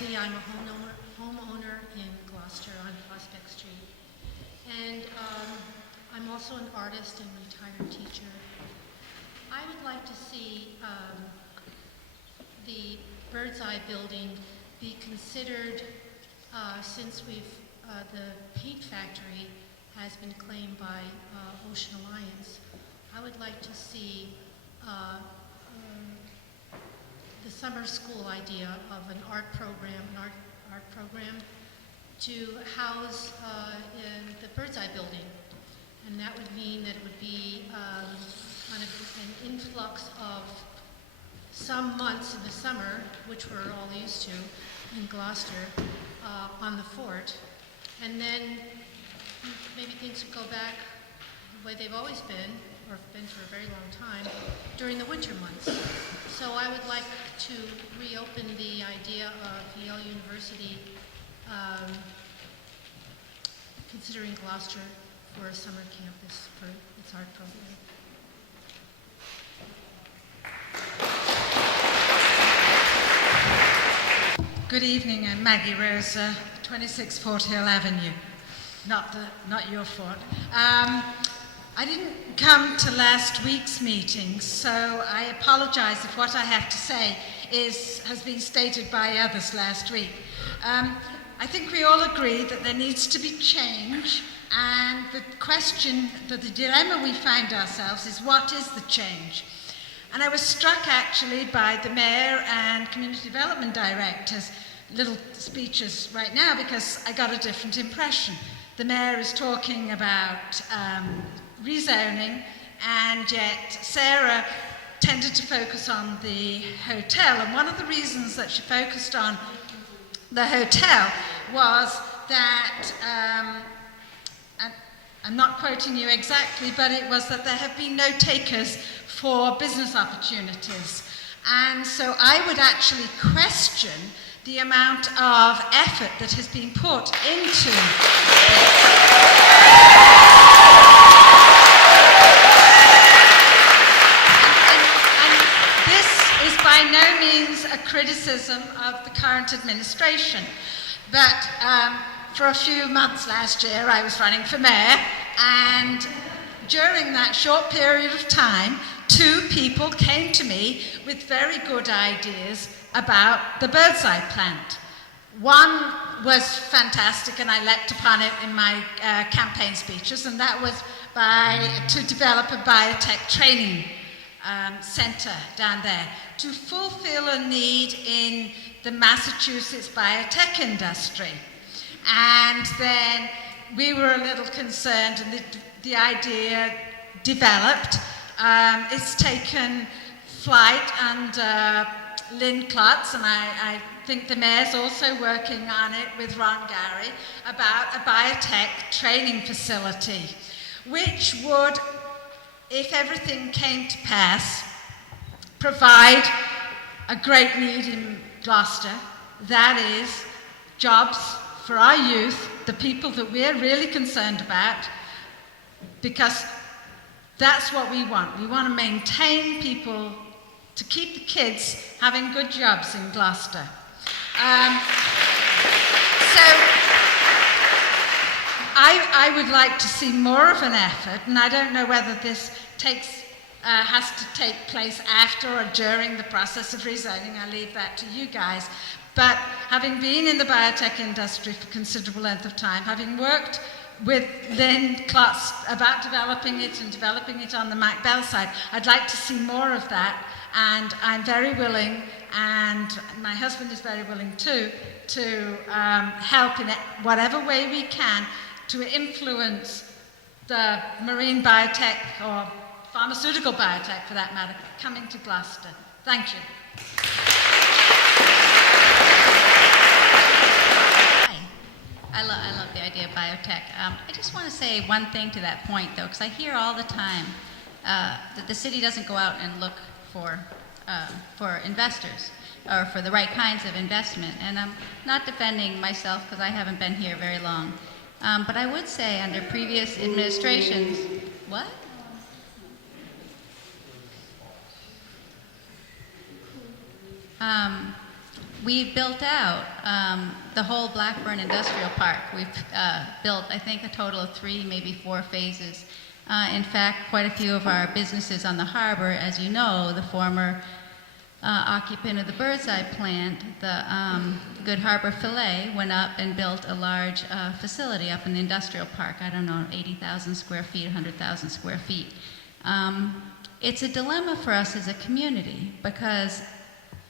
Nancy. I'm a homeowner in Gloucester on Prospect Street. And I'm also an artist and retired teacher. I would like to see the Bird's Eye building be considered, since the paint factory has been claimed by Ocean Alliance. I would like to see the summer school idea of an art program, to house in the Bird's Eye building. And that would mean that it would be kind of an influx of some months in the summer, which we're all used to in Gloucester, on the fort. And then maybe things would go back the way they've always been, or been for a very long time, during the winter months. So I would like to reopen the idea of Yale University considering Gloucester for a summer campus for its art program. Good evening, I'm Maggie Rosa, 26 Fort Hill Avenue. Not your fault. I didn't come to last week's meeting, so I apologize if what I have to say has been stated by others last week. I think we all agree that there needs to be change, and the dilemma we find ourselves is, what is the change? And I was struck actually by the Mayor and Community Development Director's little speeches right now, because I got a different impression. The Mayor is talking about rezoning, and yet Sarah tended to focus on the hotel. And one of the reasons that she focused on the hotel was that, I'm not quoting you exactly, but it was that there have been no takers for business opportunities. And so I would actually question the amount of effort that has been put into and this is by no means a criticism of the current administration, but for a few months last year I was running for mayor, and during that short period of time, 2 people came to me with very good ideas about the Bird's Eye plant. One was fantastic, and I leapt upon it in my campaign speeches, and that was to develop a biotech training center down there to fulfill a need in the Massachusetts biotech industry. And then we were a little concerned, and the idea developed. It's taken flight under Lynn Klutz, and I think the Mayor's also working on it with Ron Gary, about a biotech training facility, which would, if everything came to pass, provide a great need in Gloucester. That is, jobs for our youth, the people that we're really concerned about, because that's what we want. We want to maintain people, to keep the kids having good jobs in Gloucester. So I would like to see more of an effort, and I don't know whether this has to take place after or during the process of rezoning. I leave that to you guys. But having been in the biotech industry for a considerable length of time, having worked with Lynn Klutz about developing it and developing it on the Mac Bell side, I'd like to see more of that, and I'm very willing, and my husband is very willing too, to help in whatever way we can to influence the marine biotech, or pharmaceutical biotech for that matter, coming to Gloucester. Thank you. I love the idea of biotech. I just want to say one thing to that point, though, because I hear all the time that the city doesn't go out and look for investors or for the right kinds of investment. And I'm not defending myself because I haven't been here very long. But I would say under previous administrations, what? we've built out the whole Blackburn Industrial Park. We've built, I think, a total of 3, maybe 4 phases. In fact, quite a few of our businesses on the harbor, as you know, the former occupant of the Birdseye plant, the Good Harbor Filet, went up and built a large facility up in the industrial park. I don't know, 80,000 square feet, 100,000 square feet. It's a dilemma for us as a community because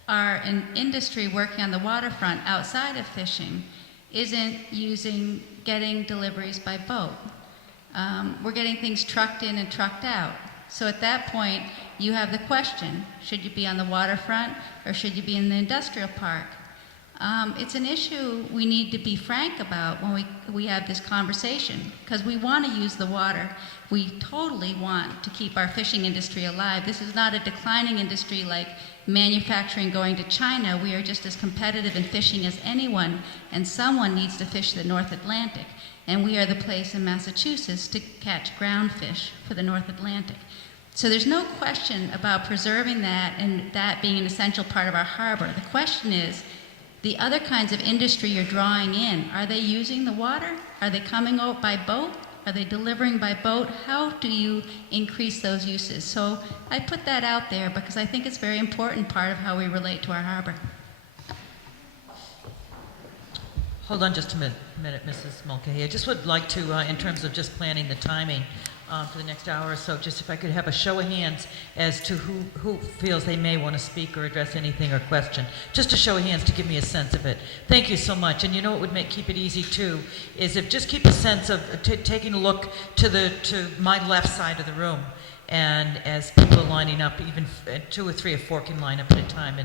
our industry working on the waterfront outside of fishing isn't getting deliveries by boat. We're getting things trucked in and trucked out. So at that point, you have the question, should you be on the waterfront or should you be in the industrial park? It's an issue we need to be frank about when we have this conversation, because we want to use the water. We totally want to keep our fishing industry alive. This is not a declining industry like manufacturing going to China. We are just as competitive in fishing as anyone, and someone needs to fish the North Atlantic. And we are the place in Massachusetts to catch ground fish for the North Atlantic. So there's no question about preserving that and that being an essential part of our harbor. The question is, the other kinds of industry you're drawing in, are they using the water? Are they coming out by boat? Are they delivering by boat? How do you increase those uses? So I put that out there because I think it's a very important part of how we relate to our harbor. Hold on just a minute, Mrs. Mulcahy. I just would like to, in terms of just planning the timing for the next hour or so, just if I could have a show of hands as to who feels they may want to speak or address anything or question. Just a show of hands to give me a sense of it. Thank you so much. And you know what would keep it easy too, is if just keep a sense of taking a look to my left side of the room, and as people are lining up, even 2 or 3 or 4 can line up at a time,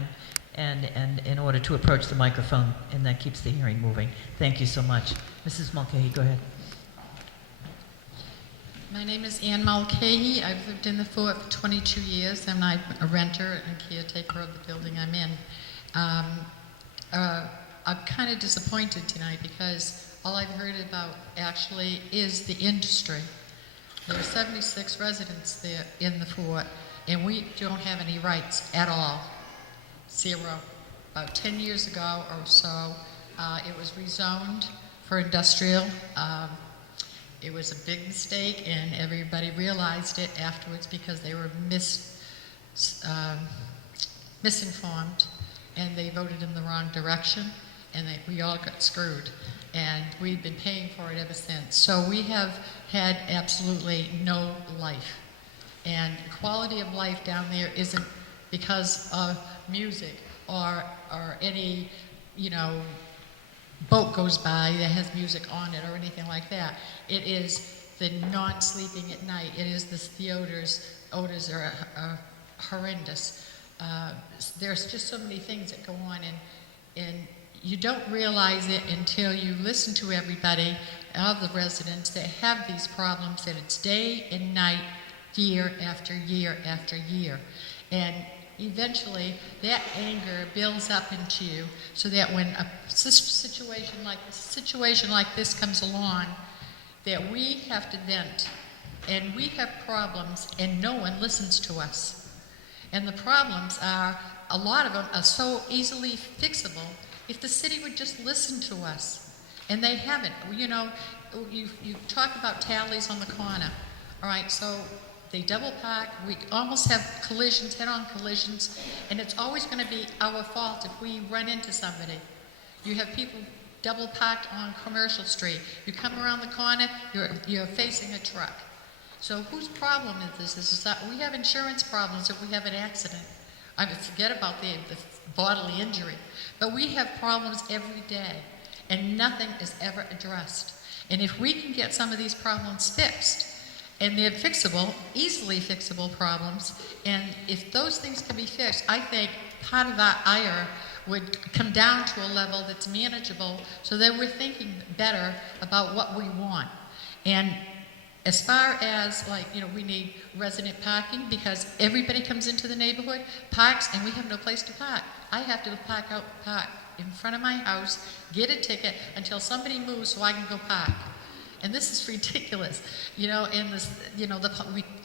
and in order to approach the microphone, and that keeps the hearing moving. Thank you so much. Mrs. Mulcahy, go ahead. My name is Ann Mulcahy. I've lived in the fort for 22 years, and I'm a renter and caretaker of the building I'm in. I'm kind of disappointed tonight because all I've heard about actually is the industry. There are 76 residents there in the fort, and we don't have any rights at all. 0. About 10 years ago or so, it was rezoned for industrial. It was a big mistake, and everybody realized it afterwards because they were misinformed, and they voted in the wrong direction, and we all got screwed. And we've been paying for it ever since. So we have had absolutely no life. And quality of life down there isn't because of music or any, boat goes by that has music on it or anything like that. It is the non-sleeping at night. It is the odors. Odors are horrendous. There's just so many things that go on, and you don't realize it until you listen to everybody, all the residents that have these problems, that it's day and night, year after year after year. And eventually, that anger builds up into you, so that when a situation like this comes along, that we have to vent, and we have problems, and no one listens to us. And the problems are, a lot of them are so easily fixable if the city would just listen to us. And they haven't. You talk about tallies on the corner. All right, so they double park. We almost have collisions, head-on collisions, and it's always going to be our fault if we run into somebody. You have people double parked on Commercial Street. You come around the corner, you're facing a truck. So whose problem is this? We have insurance problems if we have an accident. I mean, forget about the bodily injury. But we have problems every day, and nothing is ever addressed. And if we can get some of these problems fixed, and they're fixable, easily fixable problems, and if those things can be fixed, I think part of our ire would come down to a level that's manageable, so that we're thinking better about what we want. And as far as, we need resident parking, because everybody comes into the neighborhood, parks, and we have no place to park. I have to park in front of my house, get a ticket until somebody moves so I can go park. And this is ridiculous, and this,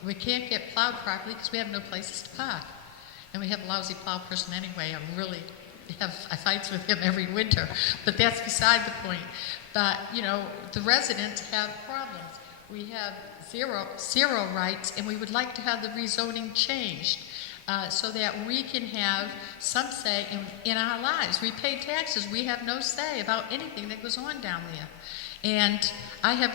we can't get plowed properly because we have no places to park. And we have a lousy plow person anyway, a really have fights with him every winter, but that's beside the point. But, you know, the residents have problems. We have zero rights, and we would like to have the rezoning changed so that we can have some say in our lives. We pay taxes. We have no say about anything that goes on down there. And I have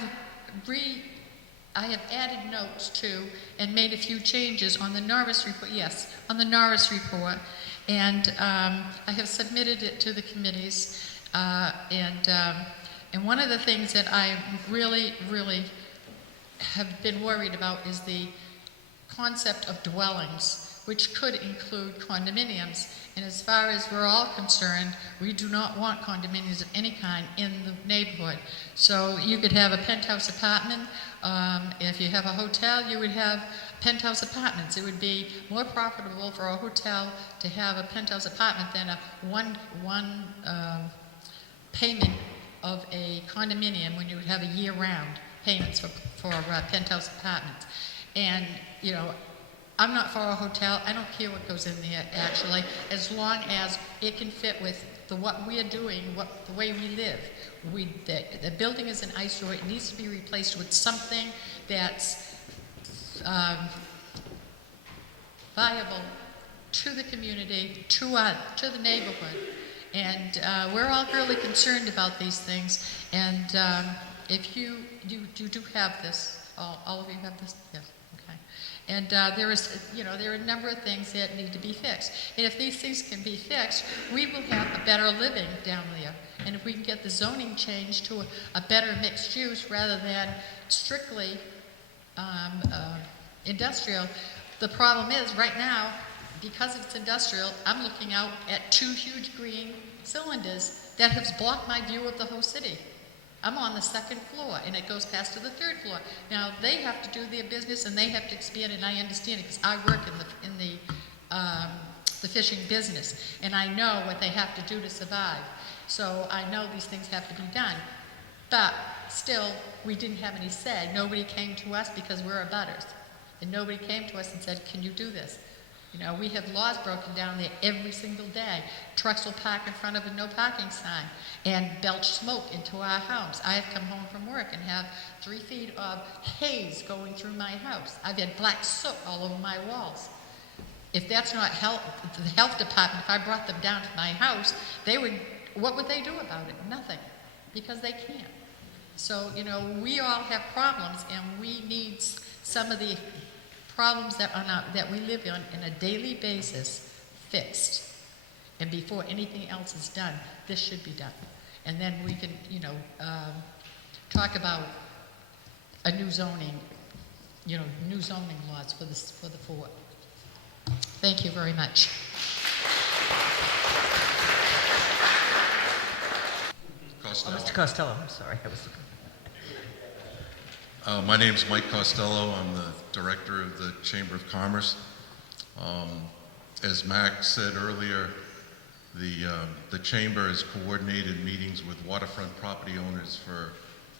added notes to and made a few changes on the Norris report. Yes, on the Norris report. And I have submitted it to the committees. And one of the things that I really have been worried about is the concept of dwellings, which could include condominiums. And as far as we're all concerned, we do not want condominiums of any kind in the neighborhood. So you could have a penthouse apartment. If you have a hotel, you would have penthouse apartments. It would be more profitable for a hotel to have a penthouse apartment than a one payment of a condominium when you would have a year-round payments for penthouse apartments. And, you know, I'm not for a hotel. I don't care what goes in there, actually, as long as it can fit with what we are doing, the way we live. The building is an eyesore. It needs to be replaced with something that's viable to the community, to the neighborhood. And we're all really concerned about these things. And if you do have this, all of you have this? Yes, okay. And there are a number of things that need to be fixed. And if these things can be fixed, we will have a better living down there. And if we can get the zoning changed to a better mixed use rather than strictly industrial, the problem is right now, because it's industrial, I'm looking out at 2 huge green cylinders that have blocked my view of the whole city. I'm on the 2nd floor, and it goes past to the 3rd floor. Now, they have to do their business, and they have to expand, and I understand it, because I work in the fishing business, and I know what they have to do to survive. So I know these things have to be done. But still, we didn't have any say. Nobody came to us because we're abutters. And nobody came to us and said, can you do this? You know, we have laws broken down there every single day. Trucks will park in front of a no parking sign and belch smoke into our house. I have come home from work and have 3 feet of haze going through my house. I've had black soot all over my walls. If that's not the health department, if I brought them down to my house, what would they do about it? Nothing, because they can't. So, you know, we all have problems, and we need some of the problems that we live on a daily basis fixed. And before anything else is done, this should be done. And then we can, you know, talk about a new zoning laws for the fort. Thank you very much. Oh, Mr. Costello, I'm sorry. My name's Mike Costello. I'm the director of the Chamber of Commerce. As Mac said earlier, the Chamber has coordinated meetings with waterfront property owners for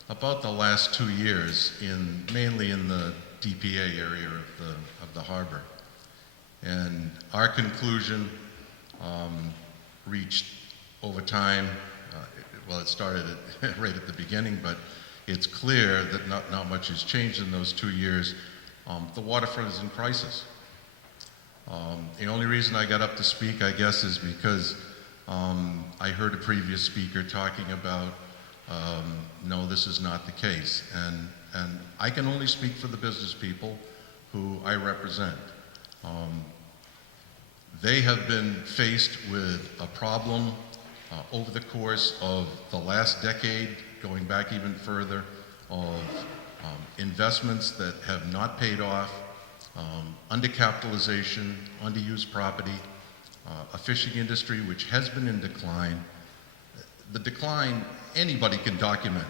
about the last 2 years, mainly in the DPA area of the harbor. And our conclusion reached over time. It started right at the beginning, but it's clear that not much has changed in those 2 years. The waterfront is in crisis. The only reason I got up to speak, I guess, is because I heard a previous speaker talking about, no, this is not the case. And I can only speak for the business people who I represent. They have been faced with a problem over the course of the last decade, going back even further, of investments that have not paid off, undercapitalization, underused property, a fishing industry which has been in decline. The decline, anybody can document.